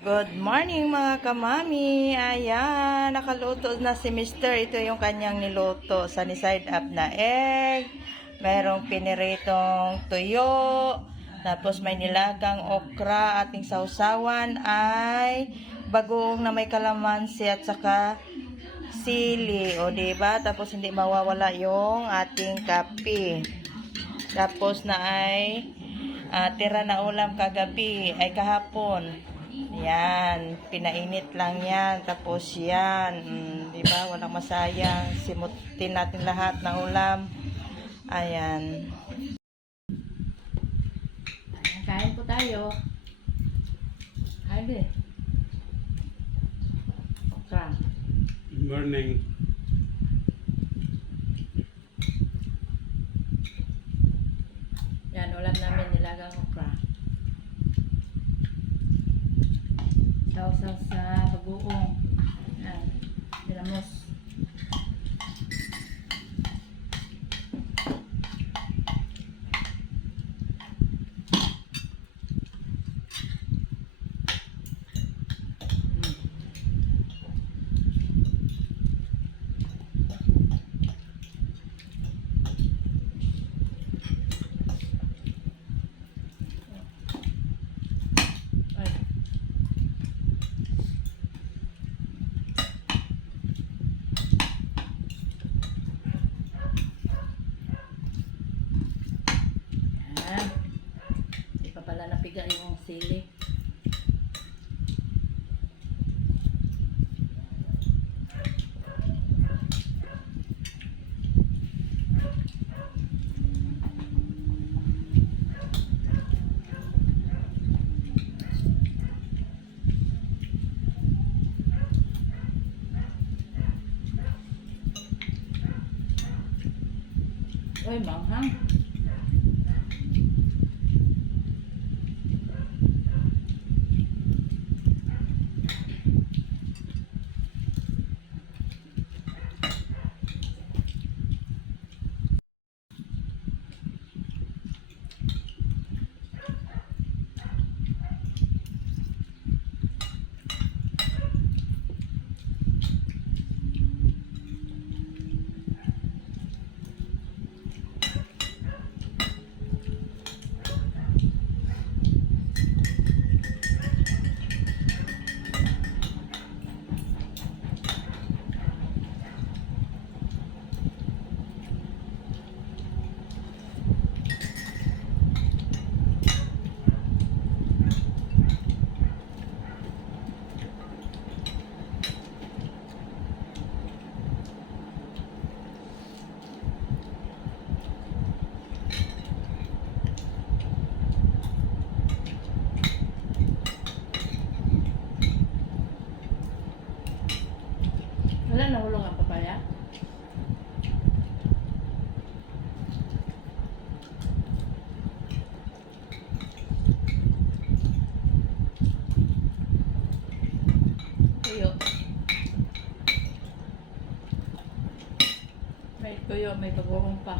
Good morning mga kamami. Ayan, nakaluto na si Mr. Ito yung kanyang niluto. Sunny side up na egg. Merong piniritong tuyo. Tapos may nilagang okra. Ating sausawan ay bagoong na may kalamansi at saka sili. O diba? Tapos hindi mawawala yung ating kape. Tapos na ay tira na ulam kagabi ay kahapon. Yan, pinainit lang yan. Tapos yan, di ba? Walang masayang. Simutin natin lahat ng ulam. Ayan. Kain po tayo. Hali. Okra. Good morning. Yan, ulam namin nilagang okra. Sausaw sa bagoong. Yan, dinamos. Di pa pala napiga yung sili. Uy, manghang. Wala, nahulog ang papaya. Tuyo. May tuyo, may bagoong pa.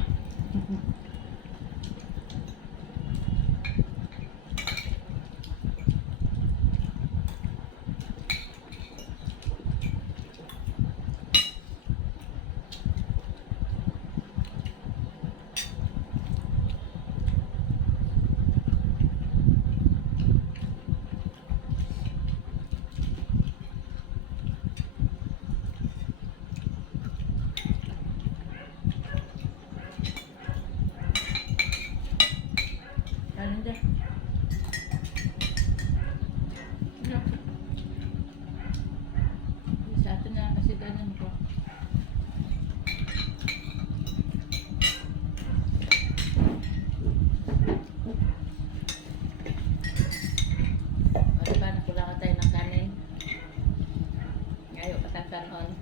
Kanin dyan. Sa atin na kasi ganun ko. O diba, nakulangan tayo ng kanin. Ngayon, patangkanon.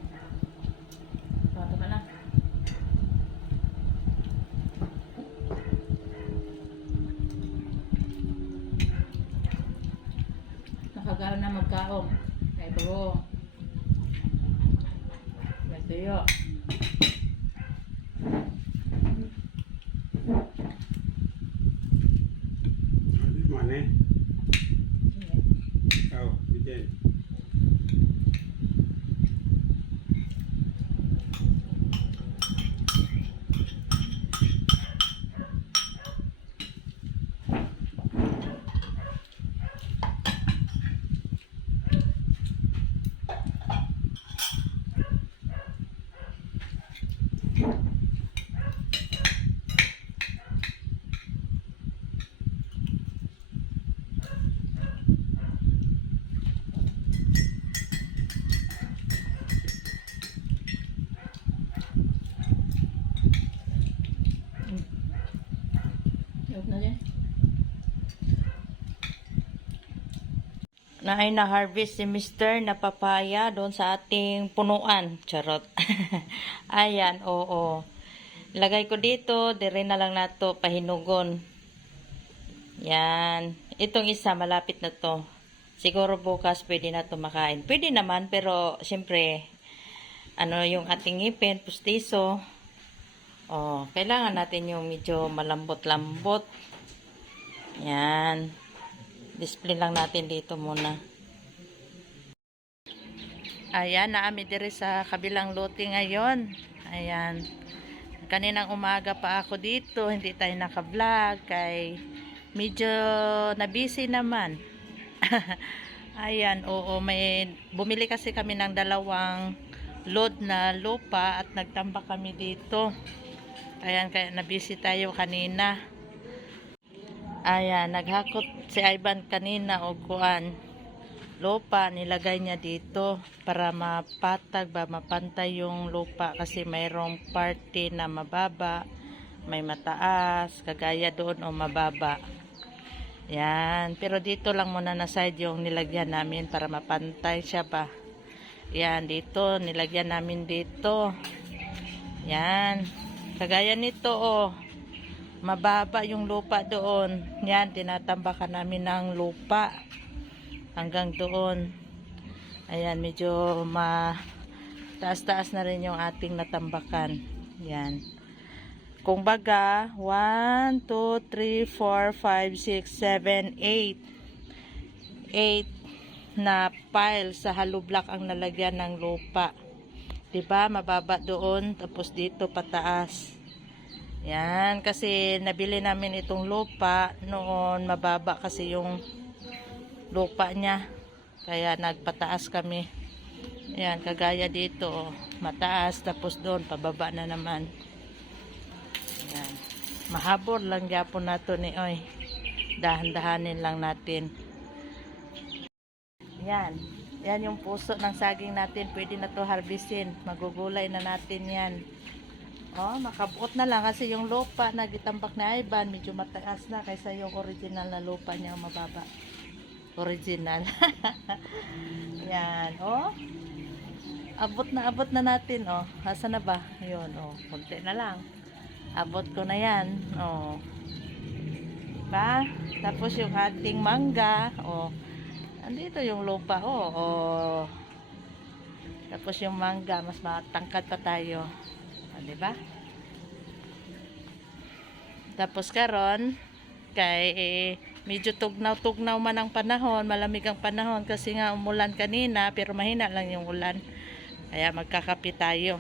Pato ka na. Nakagawa na magkaom. Kaya bago. May tuyo. Good morning. Ikaw, din. Huwag na din. Na ay na-harvest si Mr. na papaya doon sa ating punuan. Charot. Ayan, oo. Lagay ko dito, dire na lang nato pahinugon. Yan. Itong isa, malapit na to. Siguro bukas pwede na to makain. Pwede naman, pero siyempre, ano yung ating ngipin, pustiso. Oh, kailangan natin yung medyo malambot-lambot. Yan. Display lang natin dito muna. Ayan, naami dire sa kabilang lote ngayon. Ayan. Kaninang umaga pa ako dito, hindi tayo naka-vlog kay medyo na-busy naman. Ayan, oo, may bumili kasi kami ng 2 load na lupa at nagtambak kami dito. Ayan, kaya na-busy tayo kanina. Ayan, naghakot si Ivan kanina o kuan. Lupa, nilagay niya dito para mapatag ba, mapantay yung lupa kasi mayroong parte na mababa, may mataas, kagaya doon o mababa. Yan, pero dito lang muna na side yung nilagyan namin para mapantay siya ba. Yan, dito, nilagyan namin dito. Yan, kagaya nito oh. Mababa yung lupa doon. Yan, tinatambakan namin ng lupa. Hanggang doon. Ayan, medyo taas-taas na rin yung ating natambakan. Yan. Kung baga, 1, 2, 3, 4, 5, 6, 7, 8. 8 na pile sa hollow block ang nalagyan ng lupa. Diba? Mababa doon. Tapos dito pataas. Yan, kasi nabili namin itong lupa noon, mababa kasi yung lupa niya. Kaya nagpataas kami. Yan, kagaya dito, oh, mataas, tapos doon, pababa na naman. Yan. Mahabor lang yapon nato ni oy. Dahan-dahanin lang natin. Yan. Yan yung puso ng saging natin. Pwede na to harvestin. Magugulay na natin yan. Oh, makabuot na lang kasi yung lupa na gitambak na Ivan medyo mataas na kaysa yung original na lupa niya mababa. Original. Yan, oh. Abot na natin, oh. Asa na ba? Yun, oh. Konti na lang. Abot ko na yan, oh. Diba? Tapos yung ating mangga, oh. Andito yung lupa, oh. Oh. Tapos yung mangga, mas matangkad pa tayo. Diba? Tapos karon kay medyo tugnaw-tugnaw man ang panahon, malamig ang panahon kasi nga umulan kanina pero mahina lang yung ulan. Kaya magkakape tayo.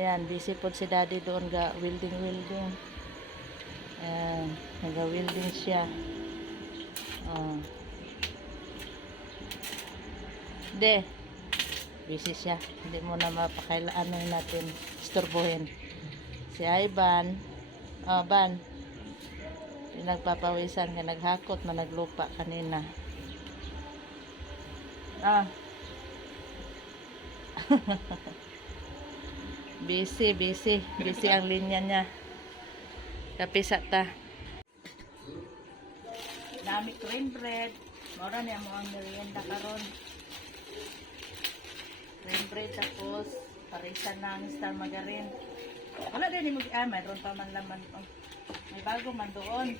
Ayan, busy po si Daddy doon ga welding. Ayan, naga-welding siya. Oh. Busy siya. Hindi mo na mapakailaan natin istorbohin. Si Ivan, oh, Ban, nagpapawisan ka, naghakot, managlupa kanina. Ah. busy ang linya niya. Kapisa ta. Dami cream bread. Mora niya mo ang merienda karon. Cream bread tapos parisan ng star margarine. Wala din mo mayroon pa man laman. Oh. May bago man doon.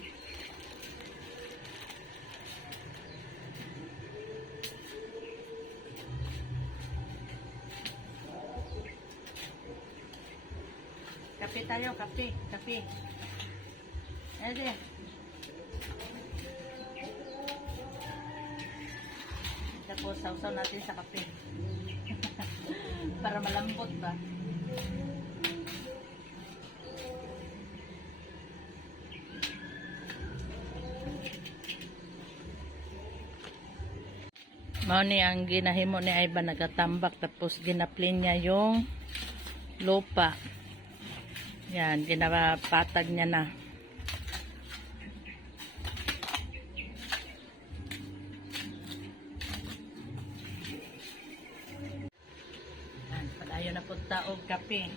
Kape tayo, kape. Ede. Tapos sausaw natin sa kape. Para malambot ba? Mao ni ang ginahimo ni Ivan, nagatambak tapos ginaplin niya yung lupa. Yan, ginapatag niya na. Yan, padayon na punta og kape.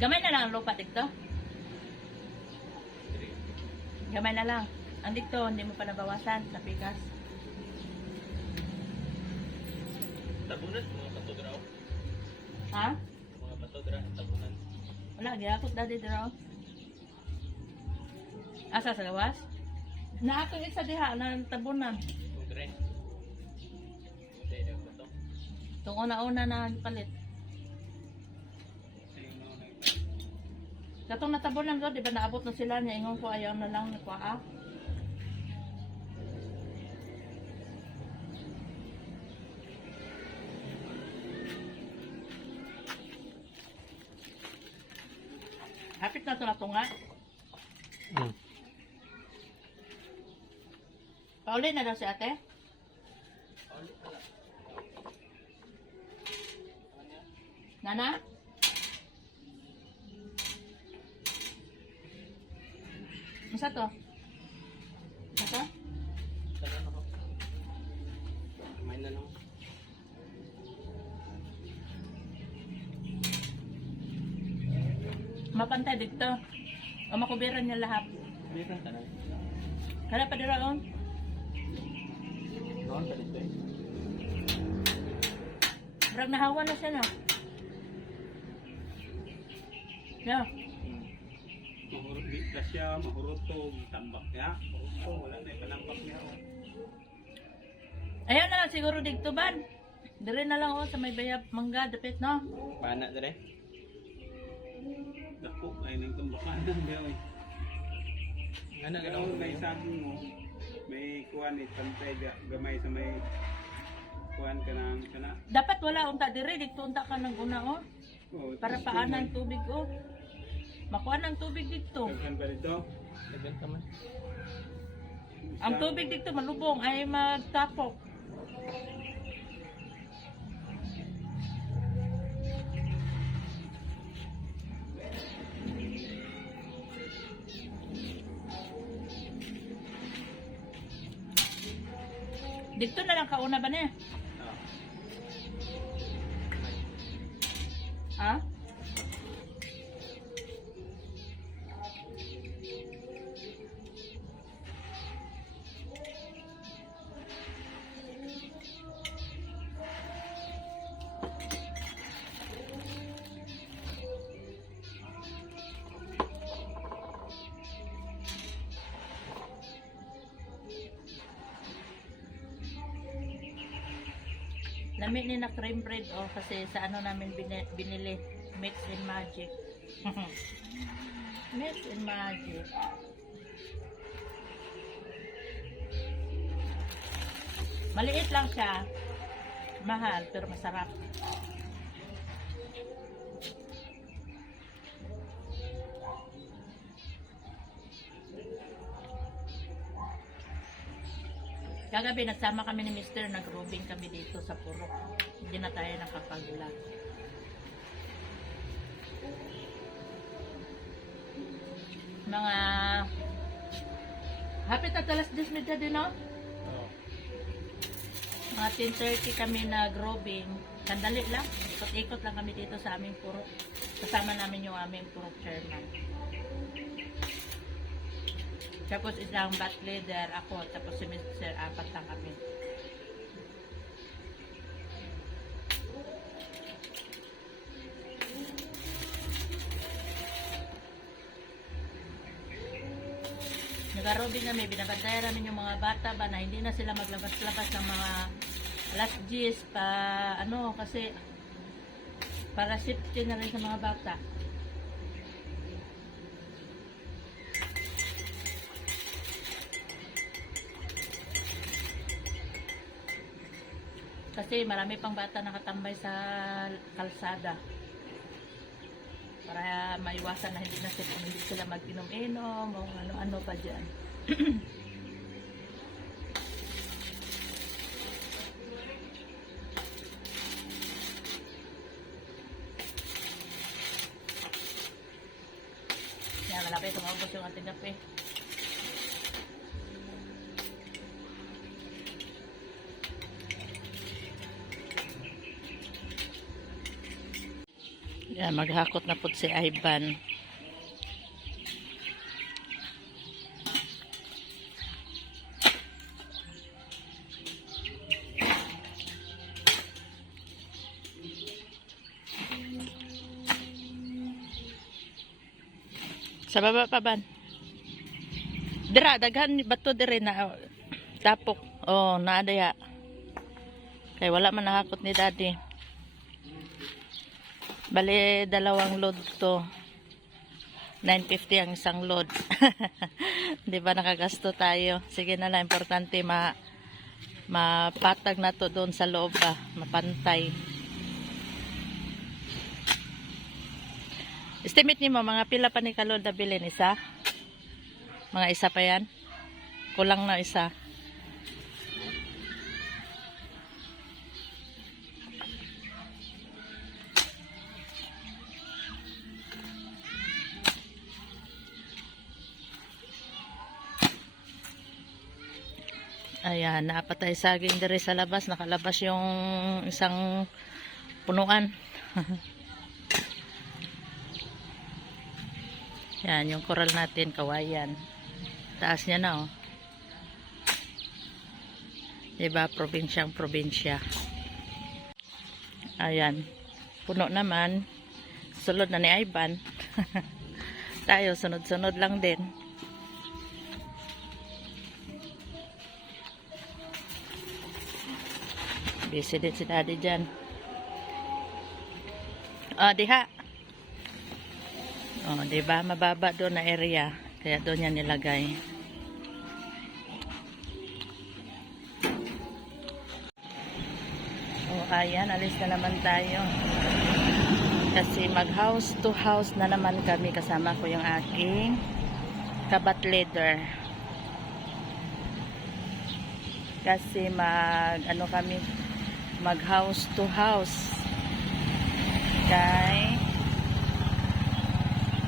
Gamay na lang ang lupa dito. Gamay na lang. Ang dito, hindi mo pa nabawasan sa pikas. Tabunan, mga patograw. Ha? Mga patograw, tabunan. Wala, giyakot dati dito. Asa sa gawas? Naakong isa diha na tabunan. Kungre. Hindi, ito. Itong una-una na palit. Katong natabunan doon, di ba naabot na sila niya, ingon ko ayaw na lang nakuha. Hapit na ito na tunga. Pauli na daw si ate? Nana? Masa to? Masa? Sana ako. May na lang. Mapantay dito. O makubiran niya lahat. Hindi ka tanan. Kaya pa diraon? Doon ka dito eh. Brag nahawa na siya na. Yeah. Mahurot di ka siya, mahurot to, tambak niya. Mahurot wala na ipanambak niya. Ayaw na lang siguro dito ban. Dire na lang sa may bayab mangga dapit no. Bana dere. Dako, ay nang tambakan ng diyaw eh. Ngana Pero may sabong mo, may kuwan eh, tantay gamay sa may kuwan ka na, kana. Dapat wala unta dire dito unta ka nang una oh. Oh, Para paanan tubig oh. Makuha ng tubig dito. Daghan ba dito? Dagan ka man. Ang tubig dito malubong ay magtapok. Dito na lang kauna ba niya? Ah. Ha? Lamig ni na cream bread oh kasi sa ano namin binili Mix and Magic. Mix and Magic. Maliit lang siya. Mahal pero masarap. Kagabi nagsama kami ni Mr. Nag-roving kami dito sa Purok. Hindi na tayo nakapag-vlog. Mga hapit at alas 10 medya din no? Oo. Mga 10:30 kami nag-roving. Sandali lang. Ikot-ikot lang kami dito sa aming Purok. Kasama namin yung aming Purok chairman. Tapos isang bat leader ako, tapos si Mr. Apat lang kami. Nag-aerobic kami, binabantayan namin yung mga bata ba na hindi na sila maglabas-labas ng mga last gis pa ano kasi para safety na rin sa mga bata. Kasi marami pang bata nakatambay sa kalsada. Para maiwasan na hindi sila mag-inom-inom o ano-ano pa dyan. Yan, malapit tumabos yung ating kape. Yan, maghakot na po si Ivan. Sa baba pa ban? Dira, daghan bato dire na tapok. Oh, naadaya. Kay wala man nahakot ni daddy. Bale, 2 load to. 950 ang isang load. Di ba nakagasto tayo? Sige na lang, importante mapatag na to doon sa loob ba, mapantay. Estimate niyo mo, mga pila pa ni kalod na bilhin? Isa? Mga isa pa yan? Kulang na isa. Ayan, napatay saging dire sa labas. Nakalabas yung isang punuan. Yan, yung coral natin, kawayan. Taas niya na, oh. Diba, probinsyang probinsya. Ayan. Puno naman. Sulod na ni Ivan. Tayo, sunod-sunod lang din. Busy din si daddy dyan. Diha. Diba? Mababa doon na area. Kaya doon yan nilagay. Ayan. Alis na naman tayo. Kasi mag house to house na naman kami. Kasama ko yung aking kabat leader. Kasi mag house to house. Kaya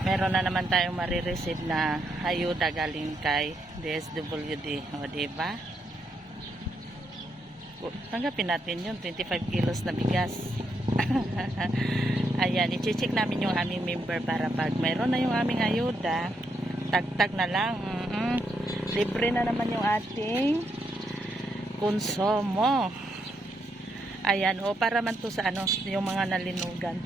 meron na naman tayong marireceive na ayuda galing kay DSWD. O, diba? Tanggapin natin yun. 25 kilos na bigas. Ayan, i-check namin yung aming member para pag mayroon na yung aming ayuda, tagtag na lang. Libre na naman yung ating konsumo. Ayan, para man to sa yung mga nalinugan.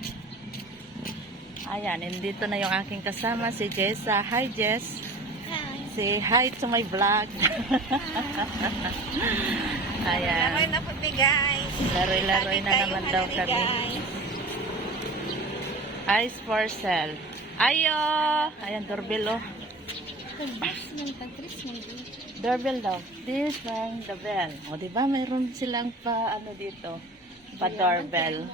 Ayan, nandito na yung aking kasama, si Jessa. Hi, Jess. Hi. Say hi to my vlog. Ayan. Laroy na po, guys. Laroy-laroy na naman daw kami. Ice for sale. Ayo! Ayan, doorbell, oh. Doorbell daw. This ring the bell. O, diba? Mayroon silang dito. Pa-doorbell.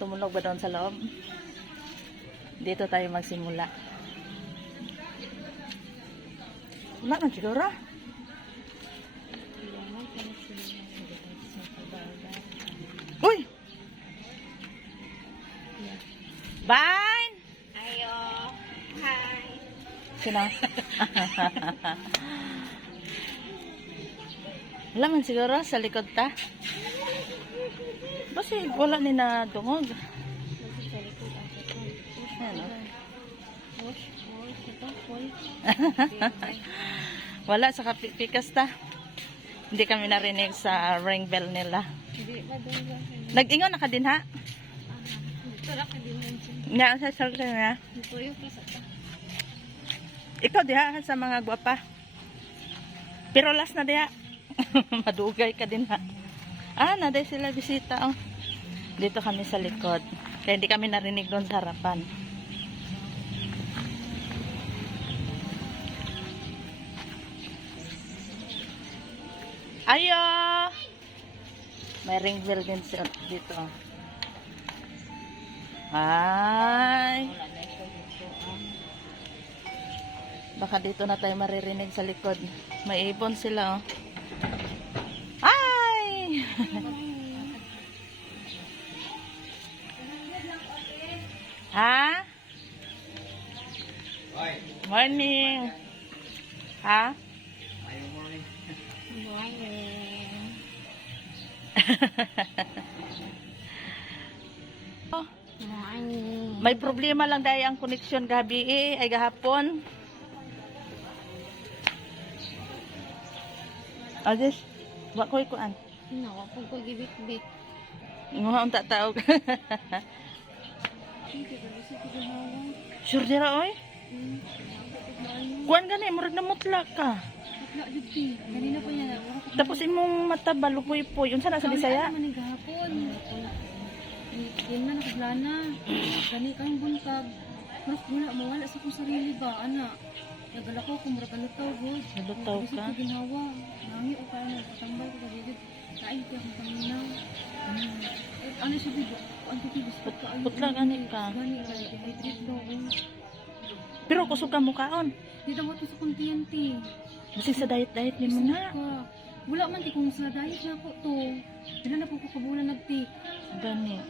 Tumunog ba doon sa loob? Dito tayo magsimula. Wala man siguro. Uy! Bye! Ayo. Hi. Sino? Wala man siguro sa likod ta. Kasi wala ni na dungog. Ano? Wala sa kapikas ta. Hindi kami narinig sa ring bell nila. Nag-ingon na ka din, ha? Nga, sa salta na. Ikaw diha sa mga gwapa. Pero last na diya. Madugay ka din ha. Ah, naday sila bisita oh. Dito kami sa likod. Kaya hindi kami narinig doon sa harapan. Ayo! May ring bell din dito. Ay! Baka dito na tayo maririnig sa likod. May ibon sila, oh. Ay! Ha? Morning. Ha? Morning. Oh, Morning. may problema lang dahil ang koneksyon gabi ay gahapon. Adis, wa ko'y kuan. No, kung ko gibit-bit. Nga unta tao. Sure dira oy. Kuan gani murag na mutla ka. Kanina pa niya. Tapos imong mata balupoy-poy. Unsa na sa Bisaya? Naman gahapon. Yan na nakaglana. Gani kang buntag. Mas wala mawala sa kong sarili ba, ana. Nagala ko kung murag alutaw gud. Nalutaw ka? Kasi ginawa. Nangi o kaya nagtambay ko kagigid. Kain ko akong kanina. Ano siya bigo? Ang titibis ko ka. Putla gani ka. Gani ka. Dehydrate daw ko. Pero kusog ka mukaon. Di daw ito sa kong TNT. Kasi sa diet-diet ni mo na. Wala man ti kung sa diet na ako to. Dila na po ko kabulan nagti. Gani.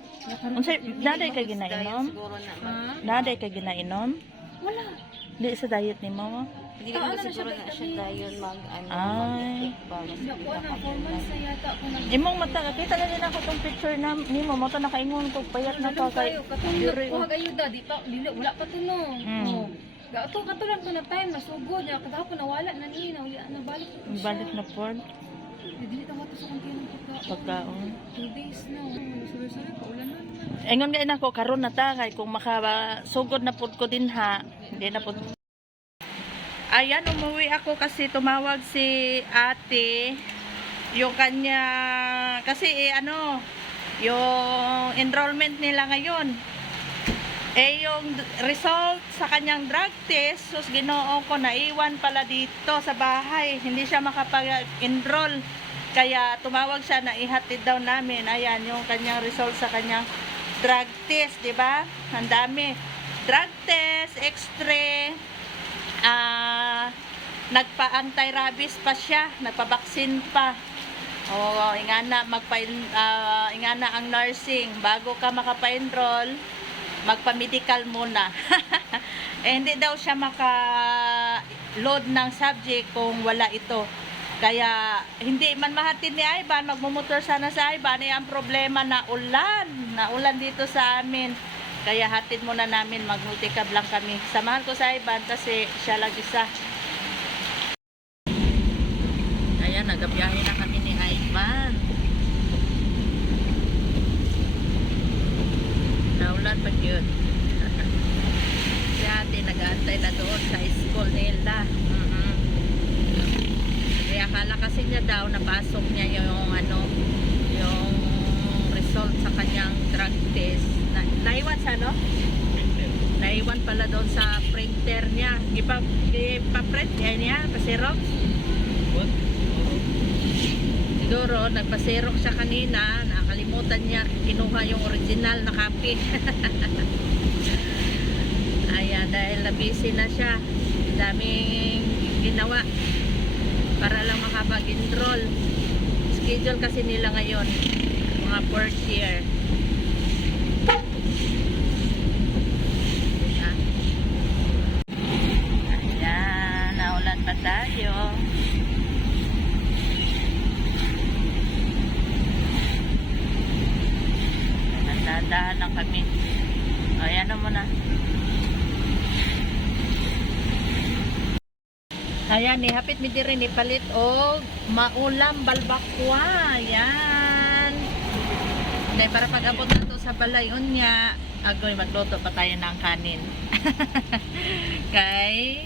Unsay naday kay ginainom? Ha? Naday kay ginainom? Wala. Di sa diet ni mo. Hindi naman siguro na siya dayon Ay. Nakuha na 4 months na yata ako nag Imong mata kita na din ako tong picture na nimo mo to nakaingon to payat na ka kay. katulog Diri, ko oh. ayuda di pa wala pa tuno. Mm. Gato katulad ko na time nasugod niya kadako nawala na ni na balik ko siya. Balik na pod Dili ta wato sa kantin ng pagkaon. 2 days na. Sure pa ulan na naman. Ingon nga nako karon na ta kay kung makasugod na pod ko din ha. Hindi na pod. Ayan, umuwi ako kasi tumawag si ate yung kanya kasi yung enrollment nila ngayon yung result sa kanyang drug test sus ginoo ko naiwan pala dito sa bahay hindi siya makapag-enroll kaya tumawag siya na ihatid daw namin ayan yung kanyang result sa kanyang drug test diba ang dami drug test x-ray nagpa-anti-rabies pa siya, nagpa-vaccine pa. Oo, ingana ingana ang nursing bago ka makapa-enroll, magpa-medical muna. Hindi daw siya maka-load ng subject kung wala ito. Kaya hindi man mahatid ni Ivan, magmumotor sana sa Ivan, ang problema na ulan dito sa amin. Kaya hatid muna namin, mag-multicab lang kami. Samahan ko sa Ivan kasi siya lang isa. Ayan, nagabiyahe na kami ni Ivan. Naulan pa yun. Si ate nag-aantay na doon sa school nila. Kaya akala kasi niya daw, napasok niya yung yung result sa kanyang drug test. Naiwan sa Naiwan pala doon sa printer niya. Ipa-print niya, pa-xerox. Siguro, nagpa-xerox siya kanina. Nakalimutan niya, kinuha yung original na copy. Ayan, dahil na-busy na siya. Daming ginawa para lang makapag-enroll. Schedule kasi nila ngayon. Mga first year. Ayan, naulan pa tayo. Dahan lang kami. Ayan na muna. Ayan, hapit mi diri ni palit og maulam balbakwa. Ayan. Dahil para pag-abot na to sa balayon niya, agoy magluto pa tayo ng kanin. Kay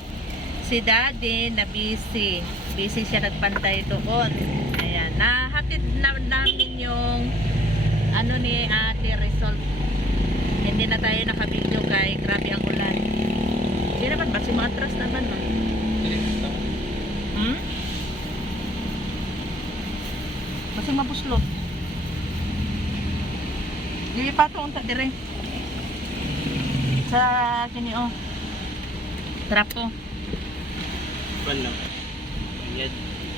Si Daddy na busy. Busy siya nagpantay doon. Ayan. Nahatid na namin yung ano ni Ate Result. Hindi na tayo nakabidyo kay grabe ang ulan. Hindi naman ba? Si matras naman no? Hmm? Masing mabuslot. Hindi pa ito unta dire. Sa kini oh. Trapo. Kuan lang. Yan.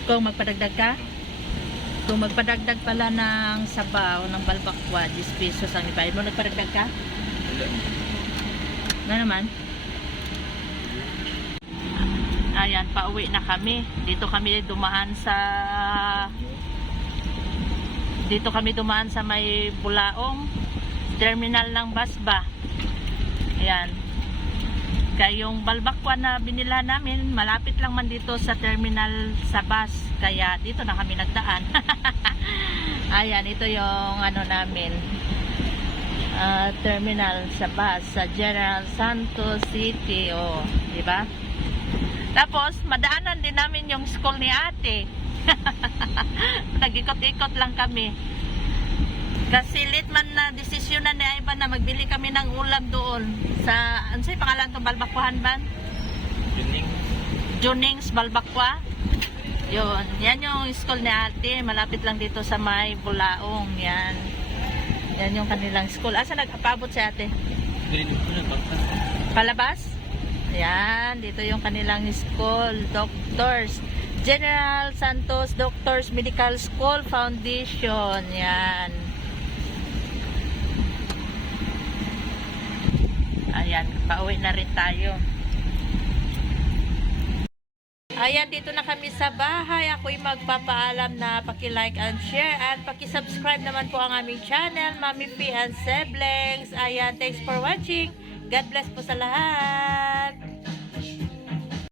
Kung magpadagdag ka? Kung magpadagdag pala ng sabaw, ng balbakwa, 10 pesos ang ibayad mo. Nagpadagdag ka? Wala. Na naman? Ayan, pauwi na kami. Dito kami dumaan sa may Bulaong terminal ng bus ba. Ayan. Kaya yung balbakwa na binila namin, malapit lang man dito sa terminal sa bus. Kaya dito na kami nagdaan. Ayan, ito yung ano namin. Terminal sa bus sa General Santos City. Oh, di ba? Tapos, madaanan din namin yung school ni ate. Nag-ikot-ikot lang kami. Kasi late man na desisyon na ni Ivan na magbili kami ng ulam doon sa, ano sa'yo pangalan itong Balbakwahan ba? Junings Balbakwa. Yun, yan yung school ni ate. Malapit lang dito sa may Bulaong. Yan. Yan yung kanilang school. Asa nagpapabot si ate? Palabas? Yan, dito yung kanilang school. Doctors. General Santos Doctors Medical School Foundation. Yan. Ayan, pauwi na rin tayo. Ayan, dito na kami sa bahay. Ako'y magpapaalam na paki-like and share at paki-subscribe naman po ang aming channel, Mami P and Siblings. Ayan, thanks for watching. God bless po sa lahat.